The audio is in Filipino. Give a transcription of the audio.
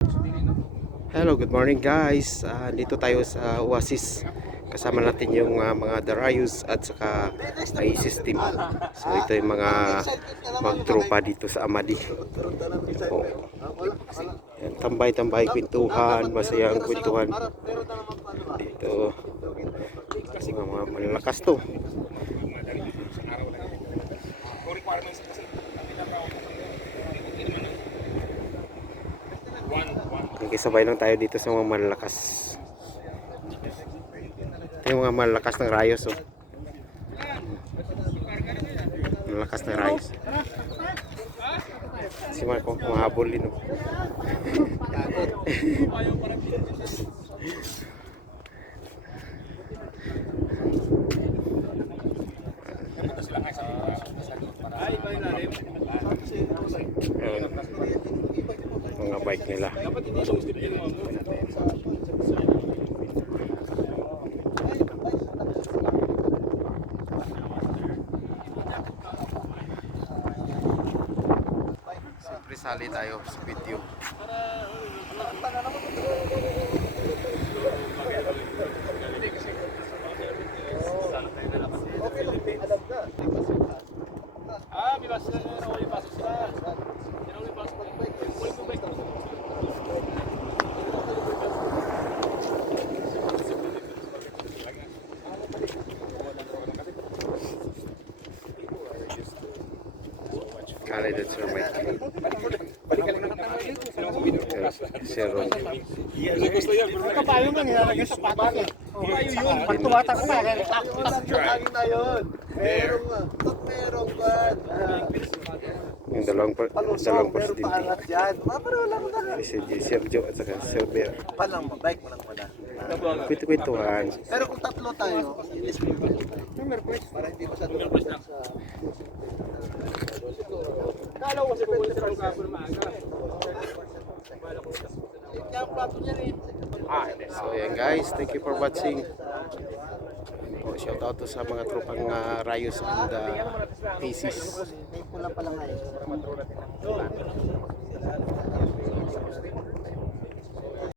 Hello, good morning guys. Dito tayo sa Oasis. Kasama natin yung mga Darayus at saka ISIS team. So ito yung mga magtropa dito sa Amadi. Oh. Tambay-tambay, kwentuhan, masayang kwentuhan. Dito. Kasi mga malalakas to. Nakikisabay lang tayo dito sa mga malalakas. Ito yung mga malalakas ng rayos. Oh. Malakas ng rayos. Si Marco kumahabol din. Oh. Mga bike nila. Siyempre sali tayo sa video. Kali dito sa mic. Zero. Kapayo man nilalagay sa patas eh. Kapayo yun. Pag tumatak ka pa, takot na yun. Merong ban. Yung dalawang presidente. Paangat yan. Mapareho lang na. Si Sergio at saka Silver. Palang bike mo lang pala. Kwentuhan. Pero kung tatlo tayo, number please. Para hindi masyado. Kala ko kasi pupunta sa mga kapo na maaga. Yung plato niya rin. So yan guys, thank you for watching. Shout out to sa mga tropang Rayos and ISIS. May pula pa lang ngayon.